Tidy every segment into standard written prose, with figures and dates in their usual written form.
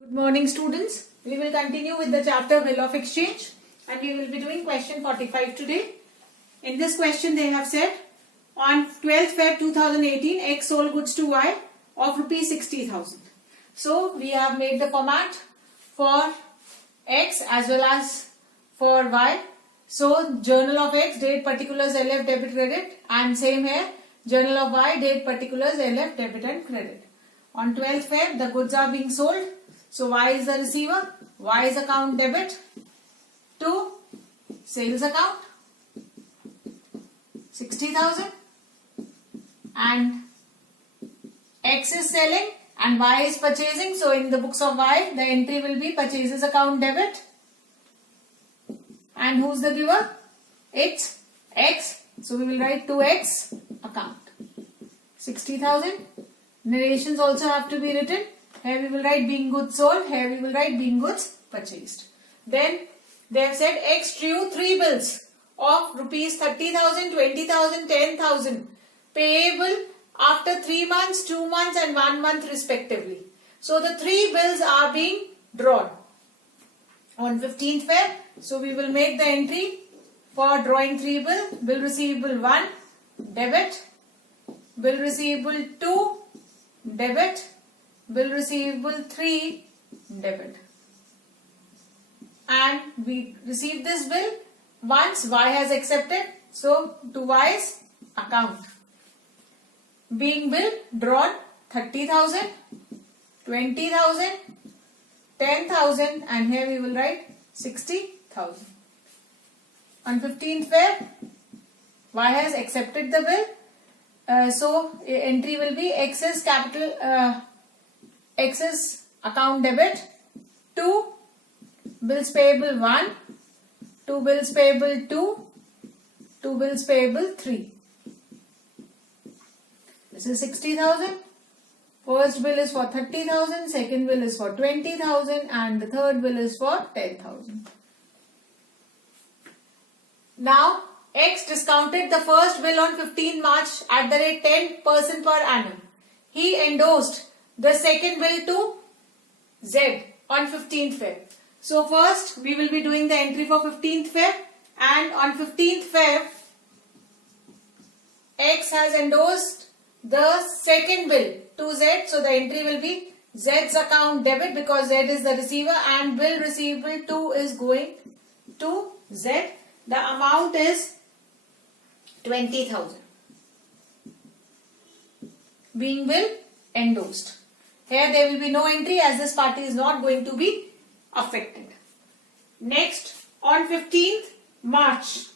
Good morning, students. We will continue with the chapter Bill of Exchange and we will be doing question 45 today. In this question they have said on 12th Feb 2018 X sold goods to Y of rupees 60,000. So we have made the format for X as well as for Y. So journal of X, date, particulars, LF, debit, credit, and same here journal of Y, date, particulars, LF, debit and credit. On 12th Feb the goods are being sold. So Y is the receiver, Y is account debit to sales account 60,000 and X is selling and Y is purchasing. So in the books of Y the entry will be purchases account debit and who's the giver? It's X. So we will write to X account 60,000. Narrations also have to be written. Here we will write being goods sold. Here we will write being goods purchased. Then they have said X drew 3 bills of rupees 30,000, 20,000, 10,000 payable after 3 months, 2 months and 1 month respectively. So the 3 bills are being drawn on 15th Feb. So we will make the entry for drawing 3 bill. Bill receivable 1 debit, bill receivable 2 debit, bill receivable 3 debit, and we receive this bill once Y has accepted, so to Y's account. Being bill drawn 30,000, 20,000, 10,000 and here we will write 60,000. On 15th Feb Y has accepted the bill, so entry will be excess capital excess account debit 2, bills payable 1, 2 bills payable 2, 2 bills payable 3. This is 60,000. First bill is for 30,000, second bill is for 20,000 and the third bill is for 10,000. Now X discounted the first bill on 15 March at the rate 10% per annum. He endorsed the second bill to Z on 15th Feb. So first we will be doing the entry for 15th Feb and on 15th Feb X has endorsed the second bill to Z. So the entry will be Z's account debit because Z is the receiver and bill receivable 2 is going to Z. The amount is 20,000. Being bill endorsed. Here there will be no entry as this party is not going to be affected. Next, on 15th March,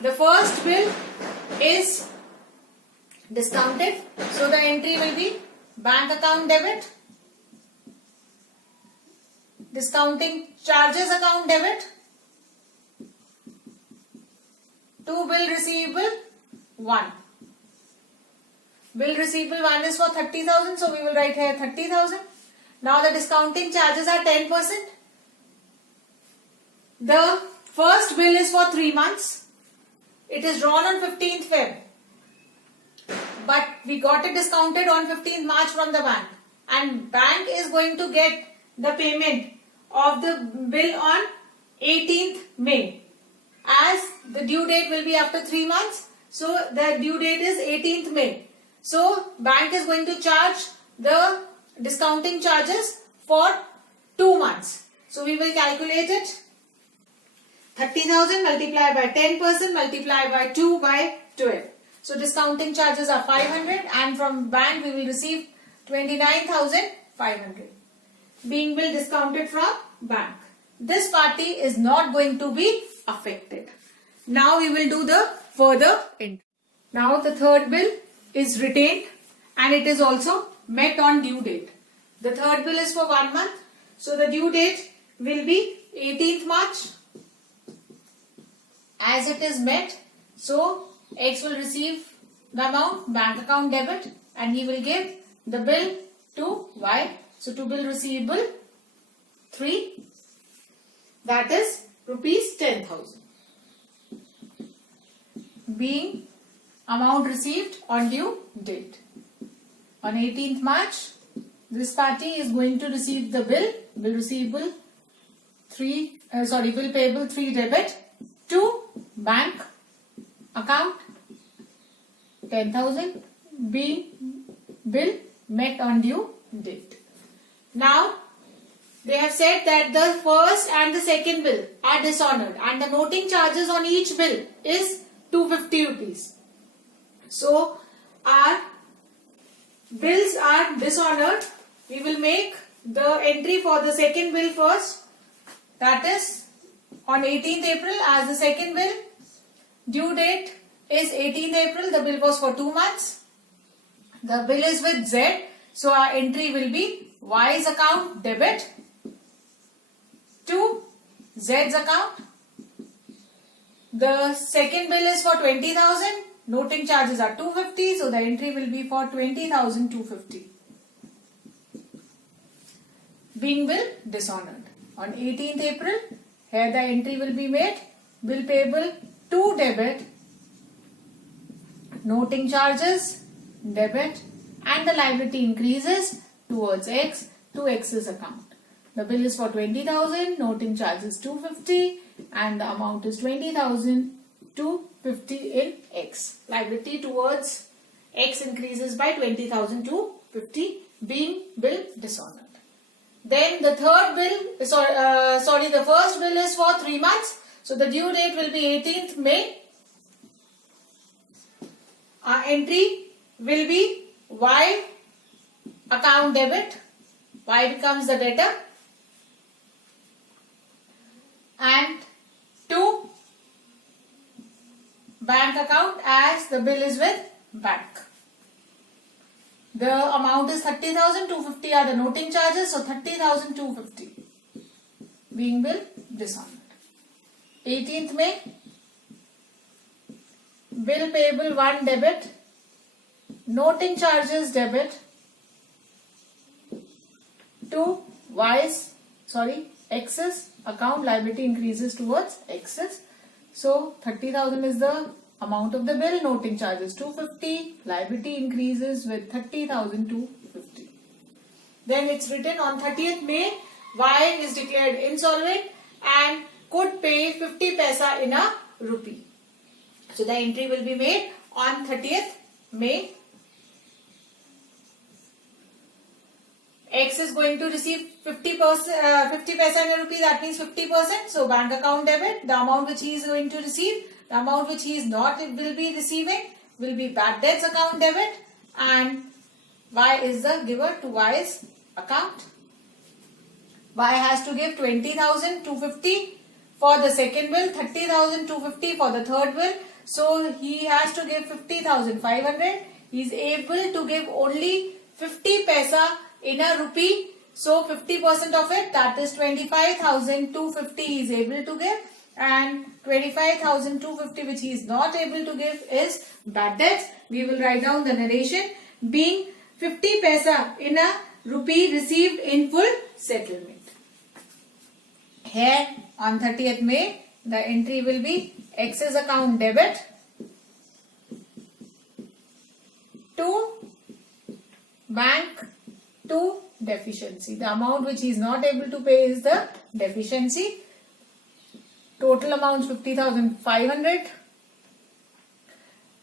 the first bill is discounted. So the entry will be bank account debit, discounting charges account debit, to bill receivable 1. Bill receivable 1 is for 30,000, so we will write here 30,000. Now the discounting charges are 10%. The first bill is for 3 months. It is drawn on 15th Feb. But we got it discounted on 15th March from the bank. And bank is going to get the payment of the bill on 18th May. As the due date will be after 3 months. So the due date is 18th May. So bank is going to charge the discounting charges for 2 months. So we will calculate it. 30,000 multiplied by 10% multiplied by 2 by 12. So discounting charges are 500 and from bank we will receive 29,500. Being bill discounted from bank. This party is not going to be affected. Now we will do the further entry. Now the third bill is retained and it is also met on due date. The third bill is for 1 month. So the due date will be 18th March. As it is met, so X will receive the amount bank account debit and he will give the bill to Y. So to bill receivable 3, that is rupees 10,000. Being amount received on due date. On 18th March, this party is going to receive the bill receivable 3, bill payable 3 debit to bank account 10,000 being bill met on due date. Now, they have said that the first and the second bill are dishonored and the noting charges on each bill is 250 rupees. So, our bills are dishonored. We will make the entry for the second bill first. That is on 18th April as the second bill. Due date is 18th April. The bill was for 2 months. The bill is with Z. So, our entry will be Y's account debit to Z's account. The second bill is for 20,000. Noting charges are 250. So, the entry will be for 20,250. Being bill dishonored. On 18th April, here the entry will be made. Bill payable to debit. Noting charges debit and the liability increases towards X to X's account. The bill is for 20,000, noting charges 250 and the amount is 20,250 in X. Liability towards X increases by 20,250 being bill dishonored. Then the third bill, the first bill is for 3 months. So the due date will be 18th May. Our entry will be Y account debit. Y becomes the debtor. And to bank account as the bill is with bank. The amount is 30,250 are the noting charges. So 30,250 being bill dishonored. 18th May, bill payable 1 debit, noting charges debit to X's account, liability increases towards X's. So 30,000 is the amount of the bill, noting charges 250, liability increases with 30,250. Then it's written on 30th May, Y is declared insolvent and could pay 50 paisa in a rupee. So the entry will be made on 30th May. X is going to receive 50 paisa in a rupee, that means 50%. So bank account debit, the amount which he is going to receive, the amount which he is not will be receiving will be bad debts account debit, and Y is the giver to Y's account. Y has to give 20,250 for the second bill, 30,250 for the third bill. So he has to give 50,500. He is able to give only 50 paisa in a rupee. So 50% of it, that is 25,250 he is able to give, and 25,250 which he is not able to give is bad debts. We will write down the narration being 50 paisa in a rupee received in full settlement. Here on 30th May, the entry will be X's account debit to bank to deficiency. The amount which he is not able to pay is the deficiency. Total amount 50,500.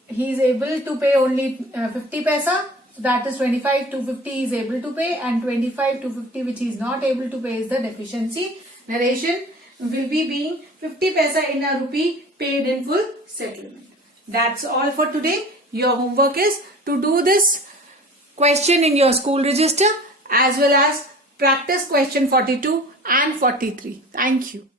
He is able to pay only 50 paisa. So that is 25,250 he is able to pay, and 25,250 which he is not able to pay is the deficiency. Narration will be being 50 paisa in a rupee paid in full settlement. That's all for today. Your homework is to do this question in your school register as well as practice question 42 and 43. Thank you.